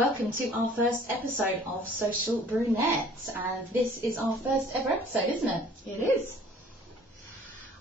Welcome to our first episode of Social Brunette, and this is our first ever episode, isn't it? It is.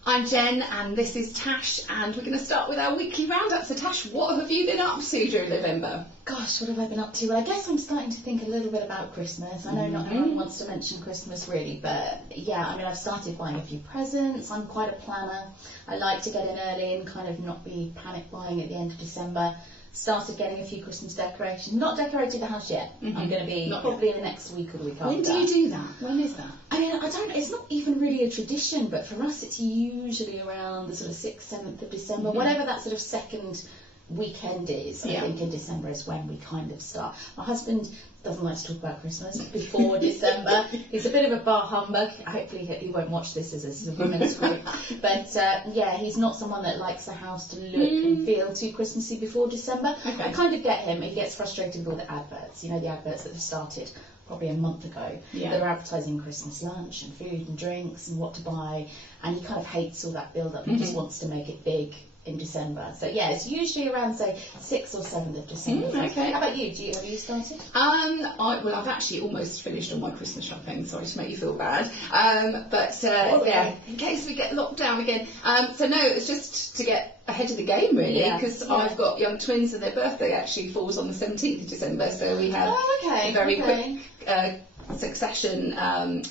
I'm Jen and this is Tash, and we're going to start with our weekly roundup. So Tash, what have you been up to during November? Gosh, what have I been up to? Well, I guess I'm starting to think a little bit about Christmas. I know not everyone wants to mention Christmas really, but yeah, I mean, I've started buying a few presents. I'm quite a planner. I like to get in early and kind of not be panic buying at the end of December. Started getting a few Christmas decorations. Not decorated the house yet. I'm going to be probably in the next week or the week after. When do you do that? When is that? I mean, I don't. It's not even really a tradition, but for us, it's usually around the sort of 6th, 7th of December, whatever that sort of second weekend is. I think in December is when we kind of start. My husband doesn't like to talk about Christmas before December. He's a bit of a bar humbug. Hopefully he won't watch this as this is a women's group. But yeah, he's not someone that likes the house to look and feel too Christmassy before December. Okay. I kind of get him. He gets frustrated with all the adverts. You know, the adverts that have started probably a month ago. Yeah. They're advertising Christmas lunch and food and drinks and what to buy. And he kind of hates all that build-up. He just wants to make it big in December. So yeah, it's usually around say 6th or 7th of December. Okay. How about you? Have you started? I've actually almost finished all my Christmas shopping. Sorry to make you feel bad. Yeah, in case we get locked down again. So no, it's just to get ahead of the game really, because I've got young twins and their birthday actually falls on the 17th of December. So we have a very quick succession,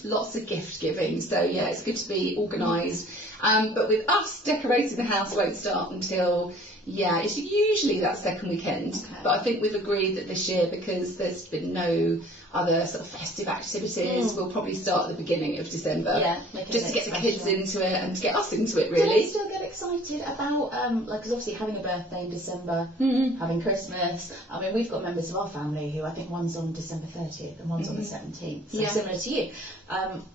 lots of gift giving. So yeah, it's good to be organised. But with us, decorating the house won't start until, it's usually that second weekend. Okay. But I think we've agreed that this year, because there's been no other sort of festive activities, we'll probably start at the beginning of December. Yeah, just to get the kids into it and to get us into it, Do really. you still get excited about, because obviously having a birthday in December, having Christmas, I mean, we've got members of our family who I think one's on December 30th and one's on the 17th, so similar to you.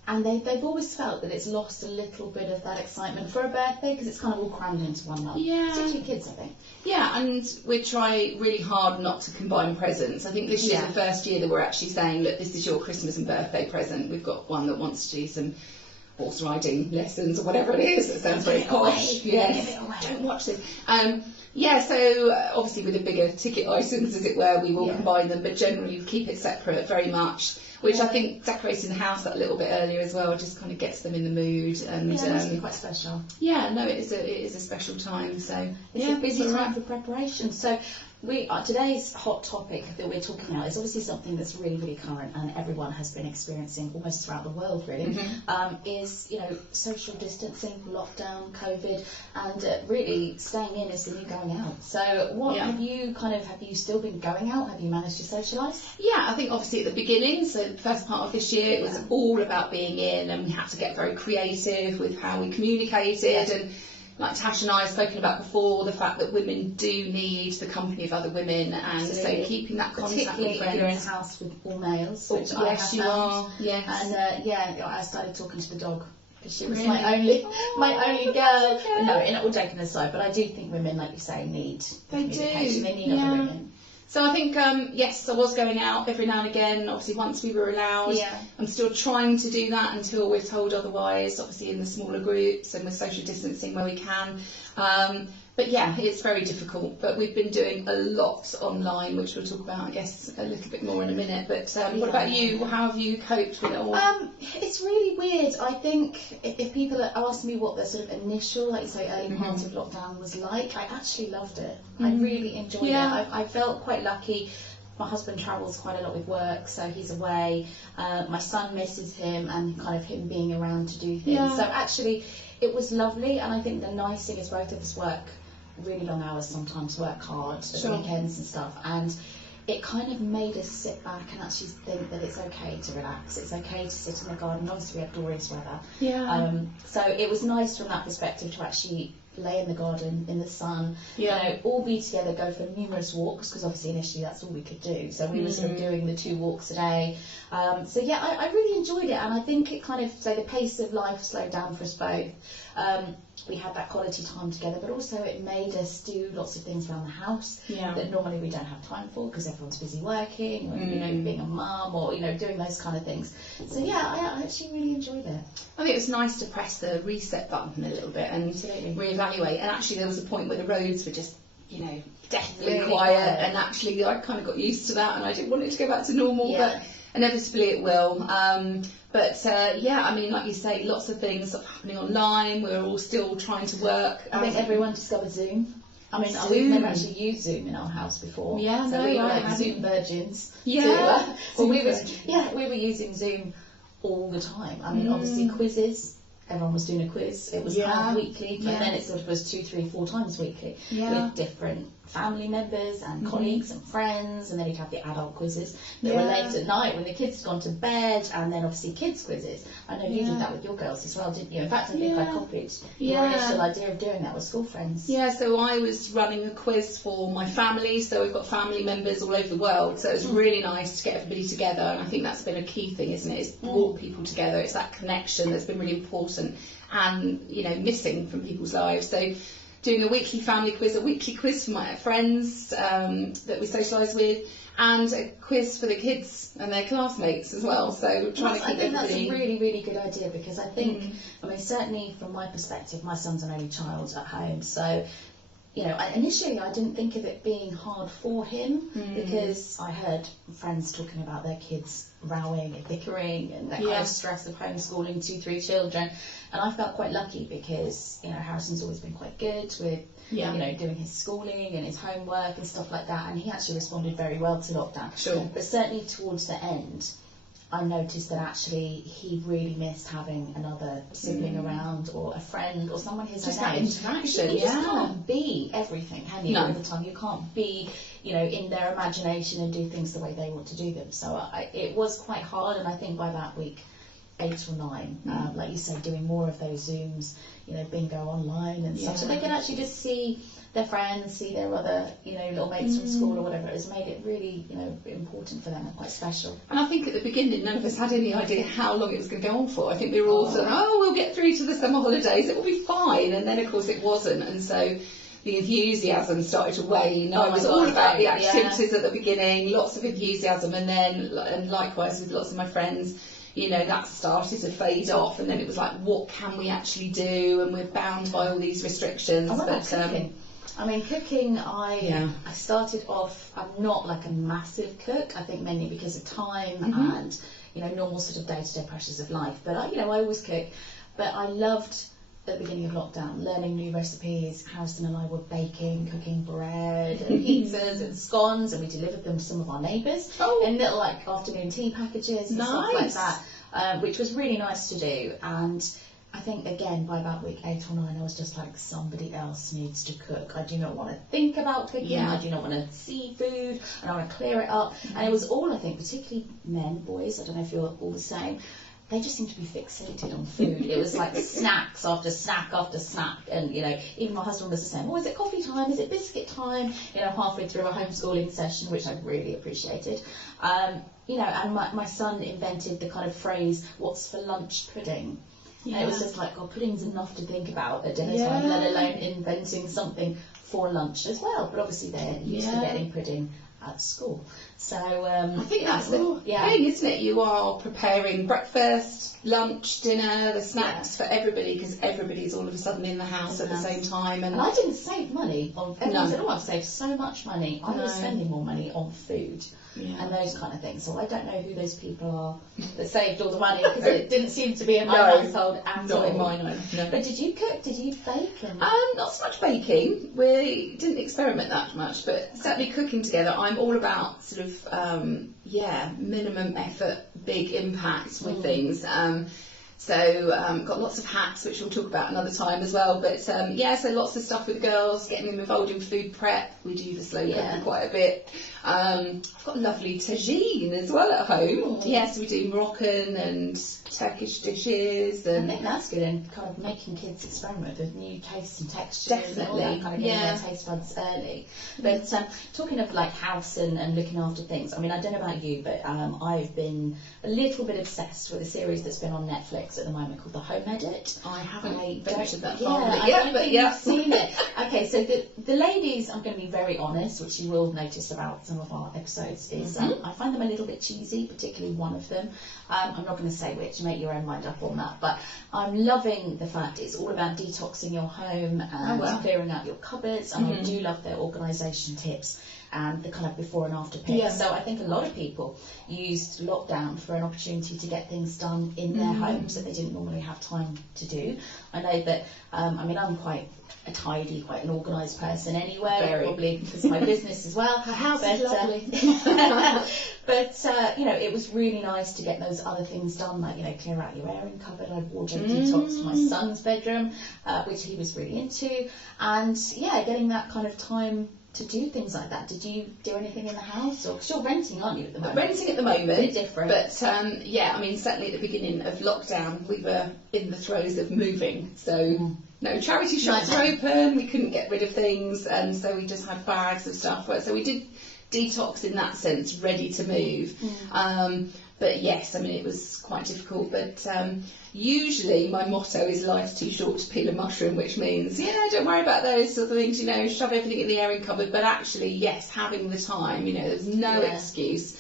And they've always felt that it's lost a little bit of that excitement for a birthday because it's kind of all crammed into one month. Yeah. Particularly kids, I think. Yeah, and we try really hard not to combine presents. I think this year's the first year that we're actually saying, look, this is your Christmas and birthday present. We've got one that wants to do some horse riding lessons or whatever it is. It sounds very posh. Yes. Don't watch this. So obviously with the bigger ticket items, as it were, we will combine them, but generally we keep it separate very much. Which I think decorating the house that little bit earlier as well just kind of gets them in the mood. And it must be quite special. Yeah, no, it is a special time. So it's a busy time for preparation. So today's hot topic that we're talking about is obviously something that's really, really current and everyone has been experiencing almost throughout the world, really. Is social distancing, lockdown, COVID, and really staying in is the new going out. So what have you still been going out? Have you managed to socialise? Yeah, I think obviously at the beginning, so the first part of this year, it was all about being in, and we had to get very creative with how we communicated. And like Tash and I have spoken about before, the fact that women do need the company of other women, and so keeping that contact with friends. If you're in a house with all males, which I have you found. are. Yes. And I started talking to the dog. She was my only girl. Okay. No, all joking aside, but I do think women, like you say, need communication. They need other women. So I think, yes, I was going out every now and again, obviously once we were allowed. Yeah. I'm still trying to do that until we're told otherwise, obviously in the smaller groups and with social distancing where we can. But yeah, it's very difficult. But we've been doing a lot online, which we'll talk about, I guess, a little bit more in a minute. But what about you? How have you coped with it all? It's really weird. I think if people ask me what the sort of initial, like you say, early part of lockdown was like, I actually loved it. I really enjoyed it. I felt quite lucky. My husband travels quite a lot with work, so he's away. My son misses him and kind of him being around to do things. So actually, it was lovely. And I think the nice thing is both of us work really long hours sometimes, work hard at the weekends and stuff, and it kind of made us sit back and actually think that it's okay to relax, it's okay to sit in the garden. Obviously we had glorious weather, so it was nice from that perspective to actually lay in the garden in the sun, all be together, go for numerous walks, because obviously initially that's all we could do, so we were sort of doing the 2 walks a day. I really enjoyed it, and I think it kind of, so the pace of life slowed down for us both. We had that quality time together, but also it made us do lots of things around the house that normally we don't have time for because everyone's busy working, or being a mum, or doing those kind of things. So I actually really enjoyed it. I think it was nice to press the reset button a little bit and reevaluate. And actually there was a point where the roads were just deathly really quiet, and actually I kind of got used to that, and I didn't want it to go back to normal, but inevitably it will. I mean, like you say, lots of things sort of happening online. We're all still trying to work. I think everyone discovered Zoom. I mean, we've never actually used Zoom in our house before. Yeah, so no, we were I like Zoom virgins. Yeah. Well, we were using Zoom all the time. I mean, obviously quizzes. Everyone was doing a quiz. It was kind of weekly, but then it sort of was 2, 3, 4 times weekly with different family members and colleagues and friends, and then you'd have the adult quizzes that were late at night when the kids had gone to bed, and then obviously kids quizzes. I know you did that with your girls as well, didn't you? In fact, I think I copied your initial idea of doing that with school friends. Yeah, so I was running a quiz for my family, so we've got family members all over the world, so it's really nice to get everybody together, and I think that's been a key thing, isn't it? It's brought people together. It's that connection that's been really important and, missing from people's lives. So doing a weekly family quiz, a weekly quiz for my friends that we socialise with, and a quiz for the kids and their classmates as well. So trying to keep everybody... I think that's a really, really good idea, because I think, I mean, certainly from my perspective, my son's an only child at home, so initially I didn't think of it being hard for him, because I heard friends talking about their kids rowing and bickering and that kind of stress of homeschooling 2, 3 children, and I felt quite lucky because Harrison's always been quite good with doing his schooling and his homework and stuff like that, and he actually responded very well to lockdown. Sure. But certainly towards the end, I noticed that actually he really missed having another sibling around, or a friend, or someone his just own that age. interaction. You just can't be everything, can you? No. All the time. You can't be, in their imagination and do things the way they want to do them. So it was quite hard, and I think by that week 8 or 9, like you said, doing more of those Zooms, bingo online and stuff, so they can actually just see their friends, see their other, little mates from school or whatever. It has made it really, important for them and quite special. And I think at the beginning, none of us had any idea how long it was going to go on for. I think we were all sort of, we'll get through to the summer holidays, it will be fine. And then, of course, it wasn't. And so the enthusiasm started to wane. I was all about the activities at the beginning, lots of enthusiasm. And then, and likewise with lots of my friends, that started to fade off. And then it was like, what can we actually do? And we're bound by all these restrictions. What about cooking? I mean, cooking, I started off, I'm not like a massive cook, I think mainly because of time and, normal sort of day-to-day pressures of life. But, I always cook. But I loved, at the beginning of lockdown, learning new recipes. Harrison and I were baking, cooking bread and pizzas and scones, and we delivered them to some of our neighbours in little, like, afternoon tea packages and stuff like that, which was really nice to do. And I think, again, by about week 8 or 9, I was just like, somebody else needs to cook. I do not want to think about cooking. I do not want to see food. I don't want to clear it up. And it was all, I think, particularly men, boys, I don't know if you're all the same, they just seemed to be fixated on food. It was like snacks after snack after snack. And, even my husband was the same. Is it coffee time? Is it biscuit time? Halfway through a homeschooling session, which I really appreciated. And my son invented the kind of phrase, what's for lunch pudding? And it was just like, God, pudding's enough to think about at dinner time, let alone inventing something for lunch as well. But obviously they're used to getting pudding at school. So I think that's the thing, isn't it? You are preparing breakfast, lunch, dinner, the snacks for everybody, because everybody's all of a sudden in the house at the same time. And I didn't save money on everyone said, I've saved so much money. I was spending more money on food. And those kind of things. So I don't know who those people are that saved all the money, because it didn't seem to be in my household at all. Not in mine, no. But did you cook? Did you bake? Not so much baking. We didn't experiment that much, but certainly cooking together. I'm all about sort of, minimum effort, big impact with things. So got lots of hacks, which we'll talk about another time as well. But so lots of stuff with the girls, getting them involved in food prep. We do the slow cooking quite a bit. I've got a lovely tagine as well at home. Yes, we do Moroccan and Turkish dishes. And I think that's good, and kind of making kids experiment with new tastes and textures. Definitely. And all that, kind of getting their taste buds early. But talking of like house and looking after things, I mean, I don't know about you, but I've been a little bit obsessed with a series that's been on Netflix detox at the moment called the Home Edit. I haven't ventured that Yeah, far with it I yet, don't but think yeah. you've seen it. Okay, so the ladies, I'm going to be very honest, which you will notice about some of our episodes, is I find them a little bit cheesy, particularly one of them. I'm not going to say which, make your own mind up on that, but I'm loving the fact it's all about detoxing your home and clearing out your cupboards, and I do love their organisation tips and the kind of before and after pics. Yeah. So I think a lot of people used lockdown for an opportunity to get things done in their homes that they didn't normally have time to do. I know that, I mean, I'm quite a tidy, quite an organised person anyway, probably because of my business as well. Her house is lovely. But, you know, it was really nice to get those other things done, like, you know, clear out your airing cupboard. I wardrobe detoxed my son's bedroom, which he was really into. And, yeah, getting that kind of time to do things like that. Did you do anything in the house? Or, because you're renting, aren't you, at the moment? Renting at the moment. A bit different. But, yeah, I mean, certainly at the beginning of lockdown, we were in the throes of moving. So, no charity shops were open, we couldn't get rid of things, and so we just had bags of stuff. So we did detox in that sense, ready to move. But yes, I mean, it was quite difficult. But usually my motto is life's too short to peel a mushroom, which means, don't worry about those sort of things, you know, shove everything in the airing cupboard. But actually, yes, having the time, you know, there's no excuse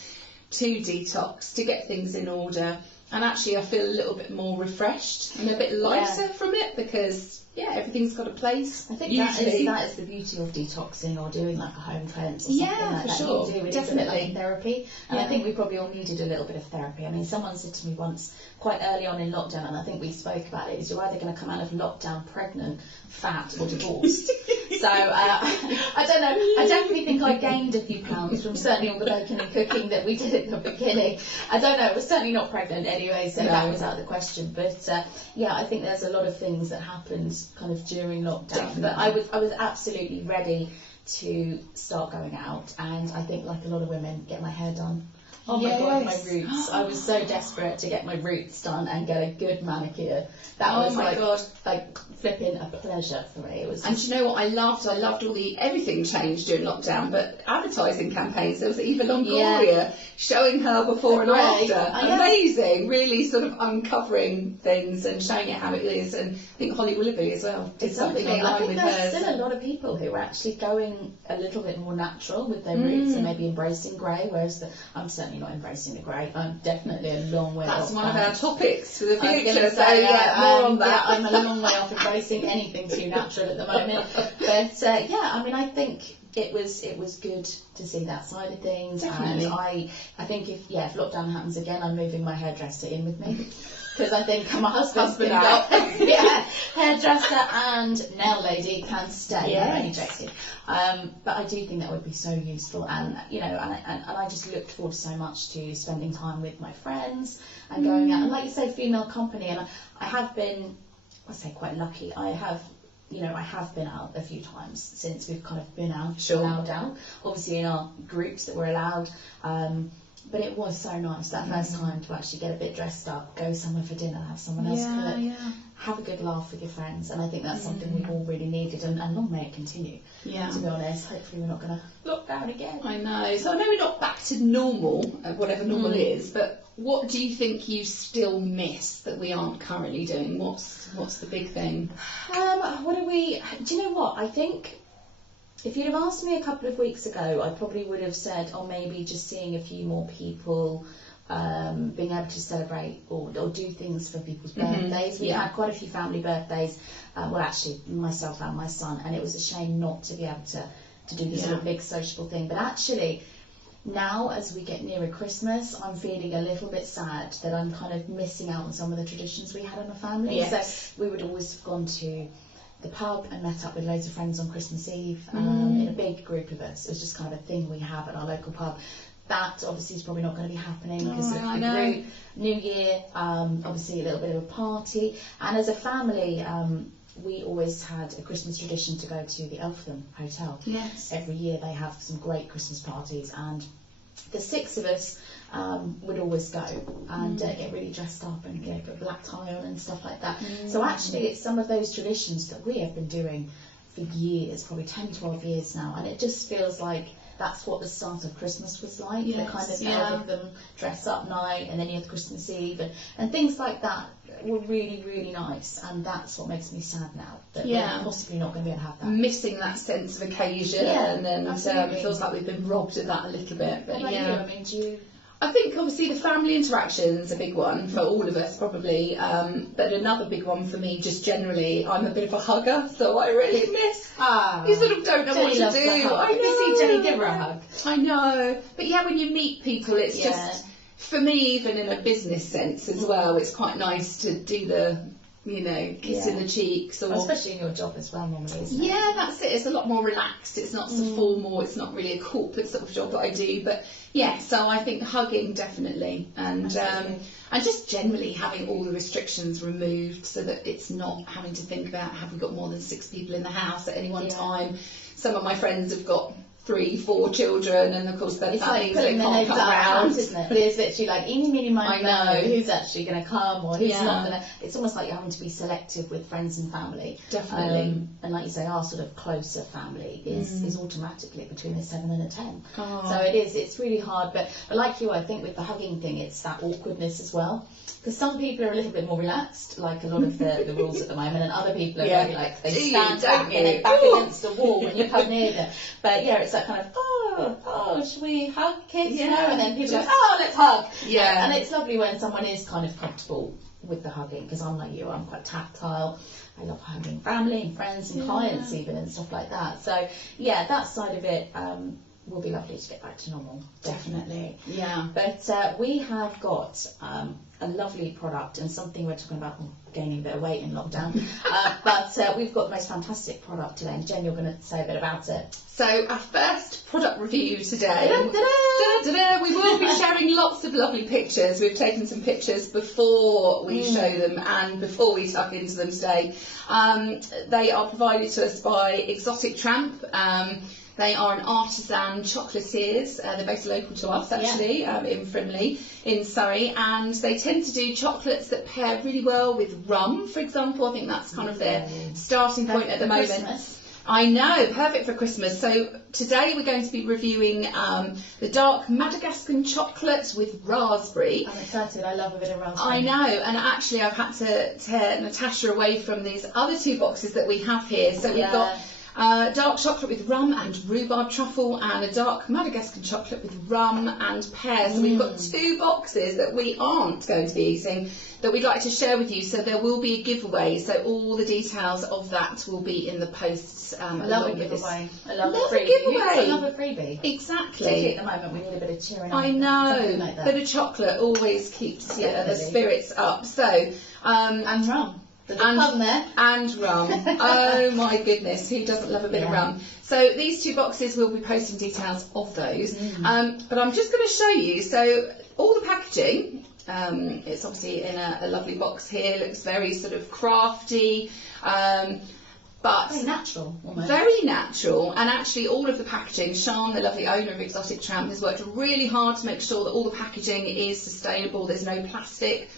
to detox, to get things in order. And actually, I feel a little bit more refreshed and a bit lighter from it because, everything's got a place. I think that is the beauty of detoxing or doing like a home cleanse or something like that. Sure. You do. It Definitely. is a bit like therapy. And I think we probably all needed a little bit of therapy. I mean, someone said to me once, quite early on in lockdown, and I think we spoke about it, is you're either going to come out of lockdown pregnant, fat, or divorced. So, I don't know. I definitely think I gained a few pounds from certainly all the baking and cooking that we did at the beginning. I don't know. I was certainly not pregnant anyway, so that was out of the question. But, I think there's a lot of things that happened kind of during lockdown. Definitely. But I was absolutely ready to start going out, and I think, like a lot of women, get my hair done. Oh my God, my roots. I was so desperate to get my roots done and get a good manicure. That was like flipping a pleasure for me. It was. And do you know what I loved? I loved everything changed during lockdown, but advertising campaigns. There was Eva Longoria showing her before and after. Amazing, really sort of uncovering things and showing it how it is. And I think Holly Willoughby as well did something online I think with there's hers. still a lot of people who are actually going a little bit more natural with their roots and maybe embracing grey, whereas I'm certainly not embracing the grey. I'm definitely a long way off. That's one of our topics for the I was future. going to say, more on that. Yeah, I'm a long way off embracing anything too natural at the moment. But I mean, I think it was good to see that side of things. Definitely. And I think if lockdown happens again, I'm moving my hairdresser in with me. Because I think my husband hairdresser and nail lady can stay. I'm only joking. But I do think that would be so useful, and and I just looked forward so much to spending time with my friends and going out, and like you say, female company. And I have been, I say, quite lucky. I have been out a few times since we've kind of been out, allowed out. Obviously in our groups that were allowed. But it was so nice that first time to actually get a bit dressed up, go somewhere for dinner, have someone else cook, have a good laugh with your friends. And I think that's something we've all really needed, and long may it continue. To be honest, hopefully we're not going to lock down again. I know. So I know we're not back to normal, whatever normal is, but what do you think you still miss that we aren't currently doing? What's the big thing? Do you know what? I think if you'd have asked me a couple of weeks ago, I probably would have said, maybe just seeing a few more people, being able to celebrate or do things for people's birthdays. We had quite a few family birthdays, well actually myself and my son, and it was a shame not to be able to do this sort of big sociable thing. But actually, now as we get nearer Christmas, I'm feeling a little bit sad that I'm kind of missing out on some of the traditions we had in the family. So we would always have gone to the pub and met up with loads of friends on Christmas Eve in a big group of us. It was just kind of a thing we have at our local pub. That obviously is probably not going to be happening because of the group. New Year, obviously a little bit of a party. And as a family, we always had a Christmas tradition to go to the Eltham Hotel. Every year they have some great Christmas parties, and the six of us would always go and get really dressed up and put a black tie on and stuff like that. So actually it's some of those traditions that we have been doing for years, probably 10, 12 years now, and it just feels like that's what the start of Christmas was like. Yes, The kind of all of them dress up night, and then you have Christmas Eve, and things like that were really, really nice. And that's what makes me sad now, that we're possibly not going to be able to have that. Missing that sense of occasion, and it feels like we've been robbed of that a little bit. But what about you? I mean, do you... I think obviously the family interaction's a big one for all of us probably, but another big one for me just generally, I'm a bit of a hugger, so I really miss, you sort of don't know Jenny what to do. I know. You see Jenny give her a hug. I know, but yeah, when you meet people it's just, for me even in a business sense as well, it's quite nice to do the, you know, kiss in the cheeks, or especially in your job as well normally, isn't it? Yeah, that's it. It's a lot more relaxed. It's not so formal. It's not really a corporate sort of job that I do. But yeah, so I think hugging definitely, and just generally having all the restrictions removed, so that it's not having to think about have we got more than 6 people in the house at any one time. Some of my friends have got 3, 4 children, and of course their families they can't come around, isn't it? But it's literally like eeny, meeny, miny, mo, who's actually going to come or who's not going to. It's almost like you're having to be selective with friends and family. Definitely. And like you say, our sort of closer family is automatically between a 7 and a 10. Oh. So it is. It's really hard. But like you, I think with the hugging thing, it's that awkwardness as well. Because some people are a little bit more relaxed, like a lot of the rules at the moment, and other people are very like they stand back and they're back against the wall when you come near them. But yeah, it's that kind of should we hug, kids? Yeah. No, and then people are like, let's hug. Yeah. And it's lovely when someone is kind of comfortable with the hugging, because I'm like you, I'm quite tactile. I love hugging family and friends and clients even and stuff like that. So yeah, that side of it will be lovely to get back to normal. Definitely. Yeah. But we have got a lovely product and something we're talking about gaining a bit of weight in lockdown. But we've got the most fantastic product today, and Jen, you're going to say a bit about it. So our first product review today, we will be sharing lots of lovely pictures. We've taken some pictures before we show them and before we tuck into them today. They are provided to us by Exotic Tramp. They are an artisan chocolatiers. They're based local to us, actually, in Frimley, in Surrey. And they tend to do chocolates that pair really well with rum, for example. I think that's kind of their starting point at the moment. Christmas. I know, perfect for Christmas. So today we're going to be reviewing the dark Madagascar chocolate with raspberry. I'm excited. I love a bit of raspberry. I know, and actually I've had to tear Natasha away from these other 2 boxes that we have here. So we've got dark chocolate with rum and rhubarb truffle, and a dark Madagascar chocolate with rum and pear. So we've got 2 boxes that we aren't going to be eating that we'd like to share with you. So there will be a giveaway. So all the details of that will be in the posts. I love a giveaway. I love a freebie. Giveaway. I love a freebie. Exactly. At the moment, we need a bit of cheering on. I know. Like that. Bit of chocolate always keeps the spirits up. So and rum. There's a pun there. And rum. Oh my goodness, who doesn't love a bit of rum? So these 2 boxes, we'll be posting details of those. But I'm just going to show you, so all the packaging, it's obviously in a lovely box here, looks very sort of crafty, but very natural, almost. Very natural. And actually all of the packaging, Sean, the lovely owner of Exotic Tramp, has worked really hard to make sure that all the packaging is sustainable. There's no plastic,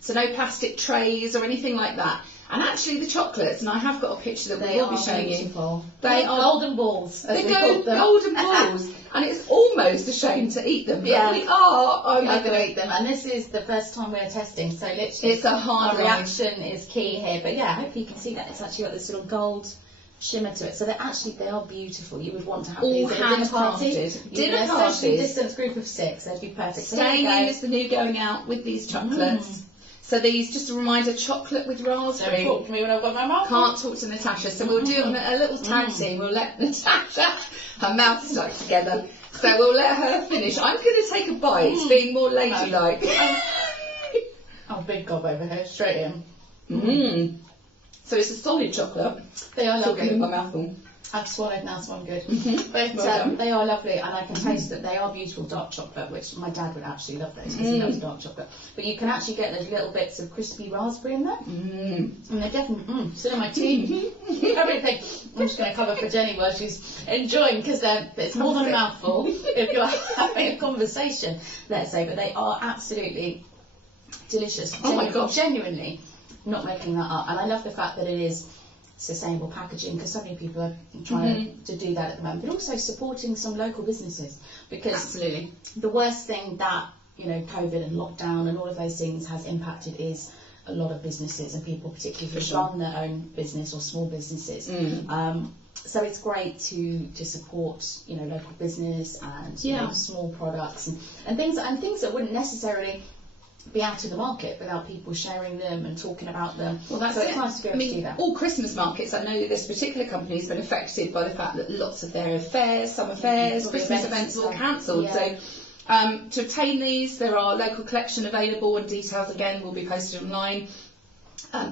so no plastic trays or anything like that. And actually the chocolates, and I have got a picture that we will be showing you. They are golden balls. They go golden balls, and it's almost a shame to eat them. But we are. I'm going to eat them, and this is the first time we're testing, so literally it's a hard reaction is key here. But yeah, I hope you can see that it's actually got this sort of gold shimmer to it. So they are beautiful. You would want to have all these at a dinner party. Dinner party, socially distanced group of 6. They'd be perfect. Staying in is the new going out with these chocolates. So these, just a reminder, chocolate with raspberry. Don't talk to me when I've got my mouth. Can't talk to Natasha, so we'll do a little tag team. We'll let Natasha, her mouth stuck together, so we'll let her finish. I'm going to take a bite, being more ladylike. Oh, big gob over here, straight in. So it's a solid chocolate. They are lovely. Talking in my mouth full. I've swallowed now, so I'm good. But they are lovely, and I can taste that they are beautiful dark chocolate, which my dad would actually love those because he loves dark chocolate. But you can actually get those little bits of crispy raspberry in there. And they're definitely still in my teeth. Everything. I'm just going to cover for Jenny while she's enjoying, because it's more than a mouthful if you're having a conversation, let's say. But they are absolutely delicious. Oh my God. Genuinely not making that up. And I love the fact that it is sustainable packaging, because so many people are trying to do that at the moment, but also supporting some local businesses, because Absolutely. the worst thing that, you know, COVID and lockdown and all of those things has impacted is a lot of businesses and people, particularly who run their own business or small businesses. So it's great to support, you know, local business and you know, small products and things that wouldn't necessarily be out of the market without people sharing them and talking about them. Well, that's so it. It's nice to be able to do that. All Christmas markets, I know this particular company has been affected by the fact that lots of their fairs, summer fairs, Christmas events are all cancelled. Yeah. So to obtain these, there are local collection available, and details again will be posted online.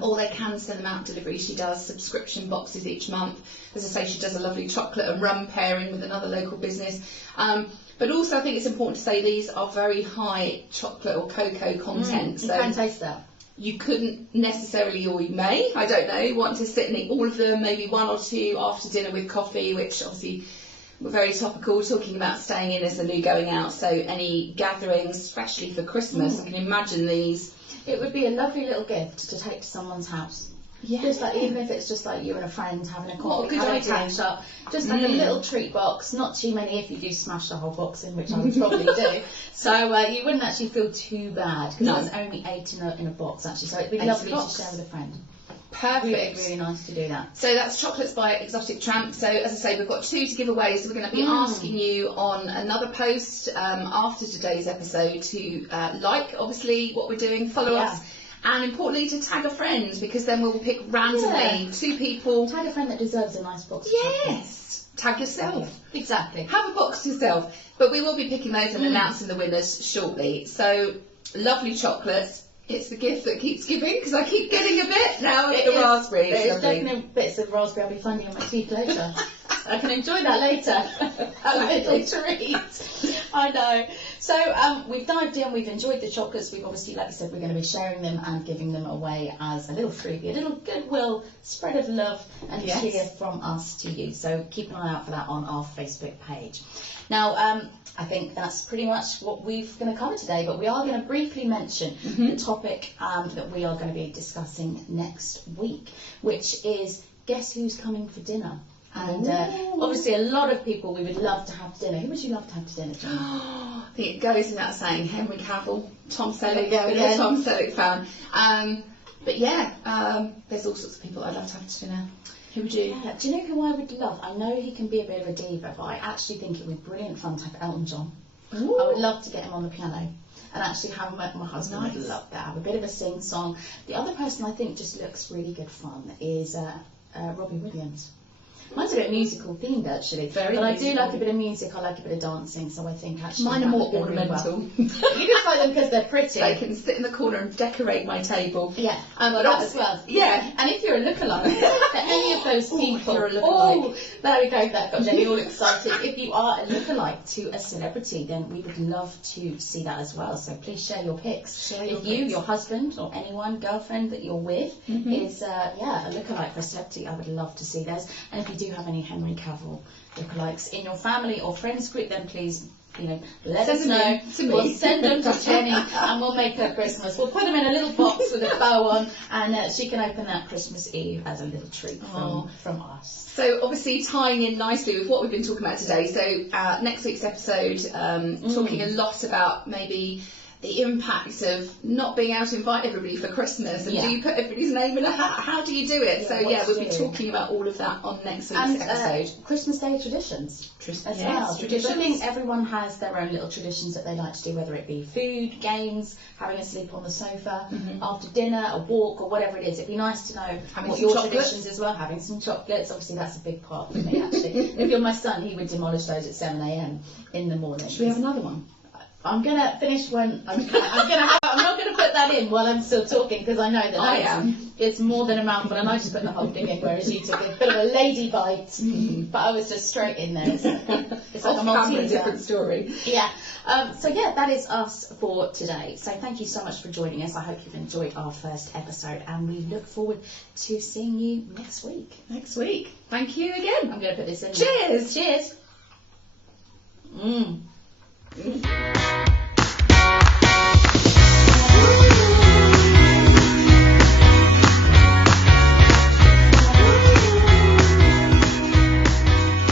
Or they can send them out delivery. She does subscription boxes each month. As I say, she does a lovely chocolate and rum pairing with another local business. But also, I think it's important to say these are very high chocolate or cocoa content. You can taste that. You couldn't necessarily, or you may, I don't know, want to sit and eat all of them, maybe one or two after dinner with coffee, which obviously we're very topical, talking about staying in as the new going out. So any gatherings, especially for Christmas, I can imagine these. It would be a lovely little gift to take to someone's house. Yeah. Just like, even if it's just like you and a friend having a What a coffee, good having a idea. catch up, just like a little treat box, not too many if you do smash the whole box in, which I would probably do. So you wouldn't actually feel too bad, because there's only 8 in a box actually, so it'd be lovely to share with a friend. Perfect. Really, really nice to do that. So that's Chocolates by Exotic Tramp. So as I say, we've got 2 to give away, so we're going to be asking you on another post after today's episode to like, obviously, what we're doing, follow us, and importantly to tag a friend, because then we'll pick randomly 2 people. Tag a friend that deserves a nice box. Yes. Tag yourself. Exactly. Have a box yourself. But we will be picking those and announcing the winners shortly. So lovely chocolates. It's the gift that keeps giving, because I keep getting a bit now with the raspberry. There's definitely bits of raspberry I'll be finding on my teeth later. I can enjoy that later. A little treat. I know. So we've dived in, we've enjoyed the chocolates. We've obviously, like I said, we're going to be sharing them and giving them away as a little freebie, a little goodwill spread of love and cheer from us to you. So keep an eye out for that on our Facebook page. Now, I think that's pretty much what we're going to cover today, but we are going to briefly mention the topic that we are going to be discussing next week, which is Guess Who's Coming for Dinner? And obviously a lot of people we would love to have dinner. Who would you love to have to dinner, John? I think it goes without saying, Henry Cavill, Tom Selleck, There we go again. Tom Selleck fan. But yeah, there's all sorts of people I'd love to have to dinner. Who would you? Yeah. Do you know who I would love? I know he can be a bit of a diva, but I actually think it would be brilliant fun to have Elton John. Ooh. I would love to get him on the piano and actually have him. My husband would love that. Have a bit of a sing-song. The other person I think just looks really good fun is Robbie Williams. Mine's a bit musical themed actually, Very but I musical. do like a bit of music. I like a bit of dancing, so I think actually Mine are that more would go really ornamental. well. You just like them because they're pretty. They can sit in the corner and decorate my table. Yeah, But that as well. Yeah. And if you're a lookalike for any of those people, you're a lookalike. there we go, that got Jenny all excited. If you are a lookalike to a celebrity, then we would love to see that as well. So please share your pics. If you, your husband, or anyone, girlfriend that you're with is a lookalike for a celebrity, I would love to see those. And if you do have any Henry Cavill lookalikes in your family or friends group, then please, let us know. We'll send them to Jenny and we'll make her Christmas. We'll put them in a little box with a bow on, and she can open that Christmas Eve as a little treat from us. So obviously tying in nicely with what we've been talking about today. So next week's episode, talking a lot about maybe the impact of not being able to invite everybody for Christmas, and do you put everybody's name in a hat? How do you do it? We'll be talking about all of that on next week's episode. Christmas Day traditions as well. Because I think everyone has their own little traditions that they like to do, whether it be food, games, having a sleep on the sofa, after dinner, a walk, or whatever it is. It'd be nice to know what your traditions as well. Having some chocolates, obviously that's a big part for me actually. If you're my son, he would demolish those at 7 a.m. in the morning. Should we have another one? I'm gonna finish when I'm not gonna put that in while I'm still talking, because I know that it's more than a mouthful, and I just put the whole thing in, whereas you took a bit of a lady bite, but I was just straight in there. It's like a Malteser. Different story. Yeah. That is us for today. So thank you so much for joining us. I hope you've enjoyed our first episode, and we look forward to seeing you next week. Thank you again. I'm gonna put this in. Cheers. Cheers.